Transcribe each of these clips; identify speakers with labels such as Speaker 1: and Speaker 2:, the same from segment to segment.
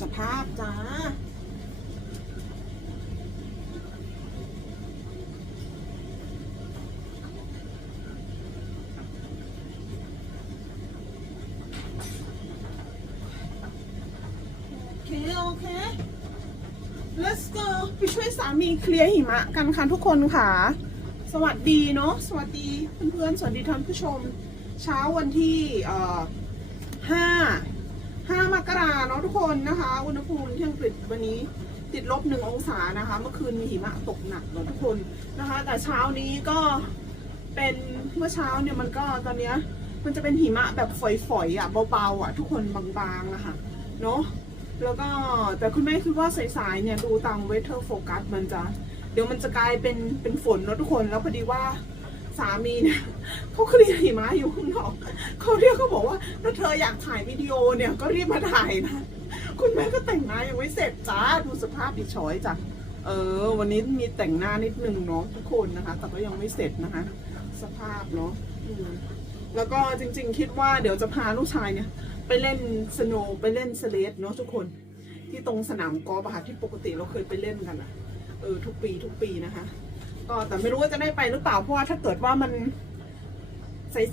Speaker 1: สภาพจ้าโอเคโอเค let's go ไปช่วยสามีเคลียร์หิมะกันค่ะทุกคนค่ะ สวัสดีเนาะ สวัสดีเพื่อนๆ สวัสดีท่านผู้ชม เช้าวันที่เอ่อห้า ห้ามกราเนาะทุกคนนะคะ อุณหภูมิที่อังกฤษวันนี้ติดลบหนึ่งองศานะคะ เมื่อคืนมีหิมะตกหนักเนาะทุกคนนะคะ แต่เช้านี้ก็เป็นเมื่อเช้าเนี่ยมันก็ตอนเนี้ยมันจะเป็นหิมะแบบฝอยๆอะเบาๆอะทุกคนบางๆอะค่ะเนาะแล้วก็แต่คุณแม่คิดว่าสายๆเนี่ยดูตาม weather focus มันจะ เดี๋ยวมันจะกลายเป็นเป็นฝนเนอะทุกคนแล้วพอดีว่า สามีเนี่ยเขาเคลียร์หิมะอยู่ข้างนอกเขาเรียกเขาบอกว่าถ้าเธออยากถ่ายวิดีโอเนี่ยก็รีบมาถ่ายนะคุณแม่ก็แต่งหน้ายังไม่เสร็จจ้าดูสภาพดิชอยจ้ะเออ วันนี้มีแต่งหน้านิดนึงเนาะทุกคนนะคะ แต่ก็ยังไม่เสร็จนะคะ สภาพเนาะแล้วก็จริง ๆ คิดว่าเดี๋ยวจะพาลูกชายเนี่ย ไปเล่นสโนว์ไปเล่นสเลดเนาะทุกคน ที่ตรงสนามกอล์ฟอะค่ะที่ปกติเราเคยไปเล่นกันอะเออทุกปีทุกปีนะคะ ก็แต่ไม่รู้ว่าจะได้ไปหรือเปล่าเพราะว่าถ้าเกิดว่ามัน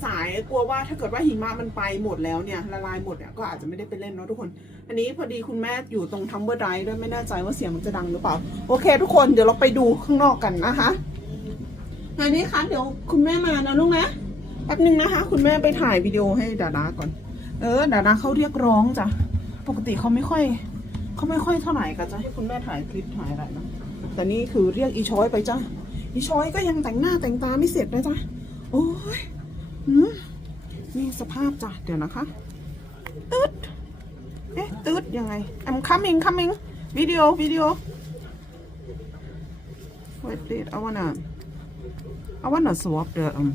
Speaker 1: สายๆกลัวว่าถ้าเกิดว่าหิมะมันไปหมดแล้วเนี่ยละลายหมดเนี่ยก็อาจจะไม่ได้ไปเล่นเนาะทุกคน อันนี้พอดีคุณแม่อยู่ตรงทัมเบอร์ไดด้วยไม่แน่ใจว่าเสียงมันจะดังหรือเปล่า โอเค ทุกคนเดี๋ยวเราไปดูข้างนอกกันนะคะอันนี้คะเดี๋ยวคุณแม่มานะลูกนะแป๊บนึงนะคะ คุณแม่ไปถ่ายวิดีโอให้ดาดาก่อน เออดาดาเขาเรียกร้องจ้ะปกติเขาไม่ค่อยเขาไม่ค่อยเท่าไหร่ก็จะให้คุณแม่ถ่ายคลิปถ่ายอะไรนะแต่นี่คือเรียกอีช้อยไปจ้ะ อีช้อยก็ยังแต่งหน้าแต่งตาไม่เสร็จนะจ๊ะโอ้ยหืมนี่สภาพจ้ะเดี๋ยวนะคะตืดเอ๊ะตืดยังไง I'm coming coming วิดีโอวิดีโอ wait please I wanna I wanna swap the um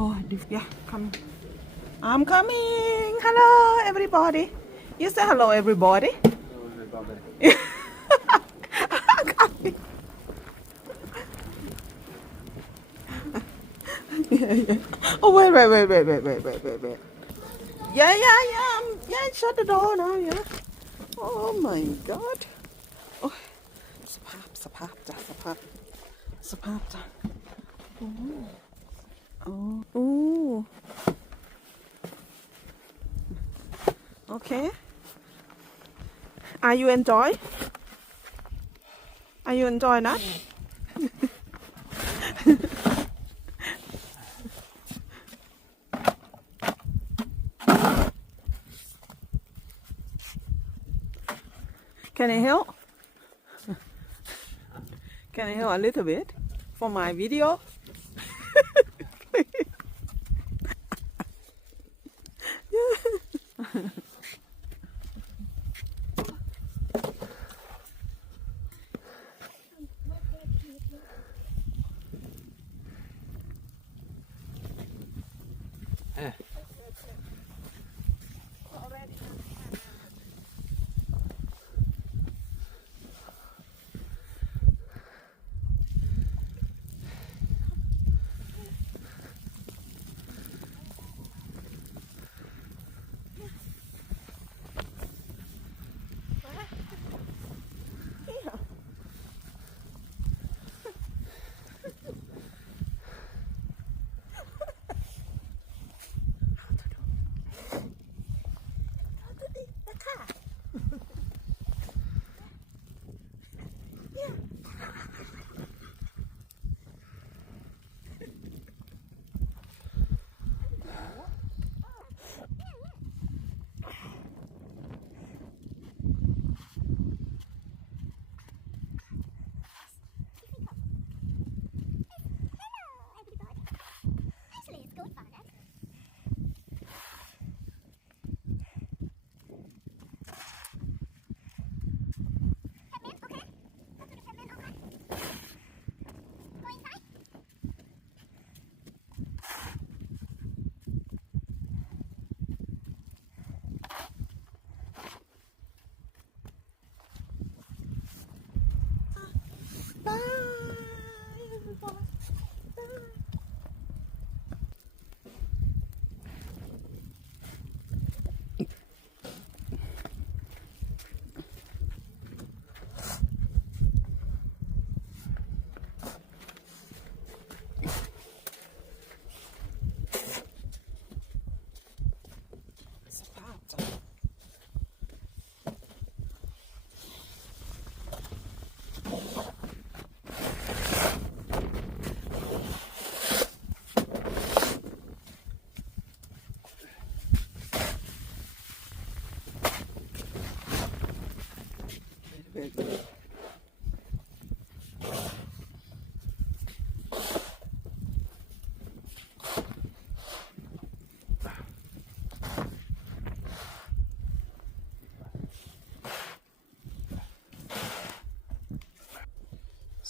Speaker 1: oh this yeah coming I'm coming hello everybody you say hello everybody Coming. Yeah, yeah. Oh wait, wait, wait, wait, wait, wait, wait, wait, wait. Yeah, yeah, yeah. um, yeah, shut the door now. Yeah. Oh my God. Oh, สภาพสภาพจ้ะสภาพสภาพจ้ะโอ้โอ้โอ้ Okay. Are you enjoy? Are you enjoy that? Can I help? Can I help a little bit for my video? yeah.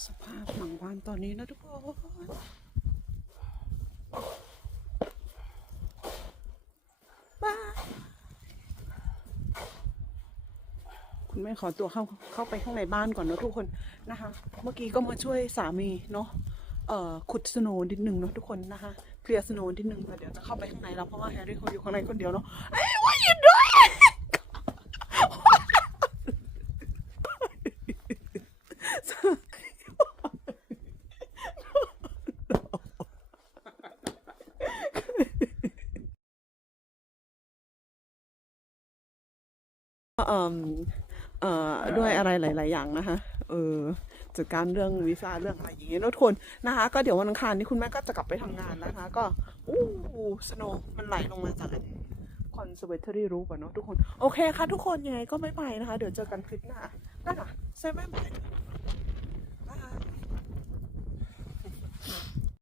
Speaker 1: S ภาพหลังบ้านตอนนี้นะทุกคนบ้าคุณแม่ขอตัวเข้าเข้าไปข้างในบ้านก่อนนะทุกคนนะคะ เมื่อกี้ก็มาช่วยสามีเนาะเอ่อขุดสโนว์นิดนึงเนาะทุกคนนะคะเคลียร์สโนว์นิดนึงแต่เดี๋ยวจะเข้าไปข้างในแล้วเพราะว่าแฮร์รี่เขาอยู่ข้างในคนเดียวเนาะเอ้ย what you d เอ่อเอ่อด้วยอะไรหลาย ๆ อย่างนะคะ เออจัดการเรื่องวีซ่าเรื่องอะไรอย่างเงี้ยทุกคนนะคะ ก็เดี๋ยววันอังคารนี้คุณแม่ก็จะกลับไปทำงานนะคะ ก็อู้สโนมันไหลลงมาจากคอนเซอร์เวทอรี่รูปอะเนาะทุกคน โอเคค่ะทุกคนยังไงก็ไม่ไปนะคะ เดี๋ยวเจอกันคลิปหน้าได้ค่ะเซเว่นบา